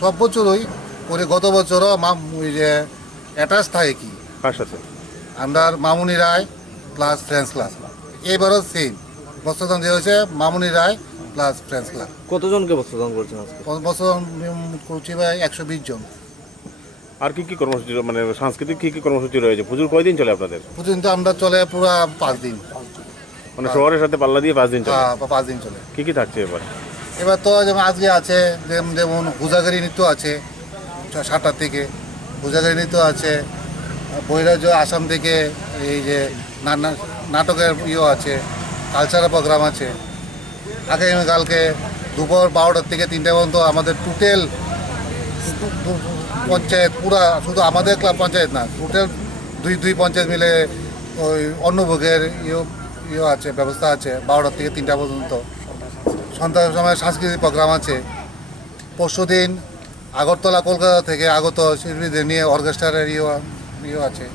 সব বছরই করে, গত বছরও ওই যে অ্যাটাচ থাকে কি কার সাথে? আমরা মামুনি রায় প্লাস ফ্রেন্ডস ক্লাব। এবারও সেম বস্ত্রদান দেওয়া হয়েছে মামুনি রায় প্লাস ফ্রেন্ডস ক্লাব। কতজনকে বস্ত্রদান করেছেন আজকে? বছর করছি ভাই 120 জন। আর কি কি কর্মসূচি, মানে সাংস্কৃতিক কি কি কর্মসূচি রয়েছে? পুজোর কয়দিন চলে আপনাদের? পর্যন্ত আমরা চলে পুরা 5 দিন, মানে শহরের সাথে পাল্লা দিয়ে 5 দিন চলে। 5 দিন চলে। কি কি থাকছে এবার? এবার তো যেমন আজকে আছে, যেমন হুজাগারি নৃত্য আছে 7টা থেকে, হুজাগারি নৃত্য আছে। বৈরাজ্য আসাম থেকে এই যে নাটকের আছে, কালচারাল প্রোগ্রাম আছে। আগামীকালকে দুপুর 12টার থেকে 3টা পর্যন্ত আমাদের টোটাল পঞ্চায়েত, পুরা শুধু আমাদের ক্লাব পঞ্চায়েত না, টোটাল দুই পঞ্চায়েত মিলে ওই অন্নভোগের আছে, ব্যবস্থা আছে 12টার থেকে 3টা পর্যন্ত। সন্ধ্যার সময় সাংস্কৃতিক প্রোগ্রাম আছে। পরশুদিন আগরতলা কলকাতা থেকে আগত শিল্পীদের নিয়ে অর্কেস্ট্রার আছে।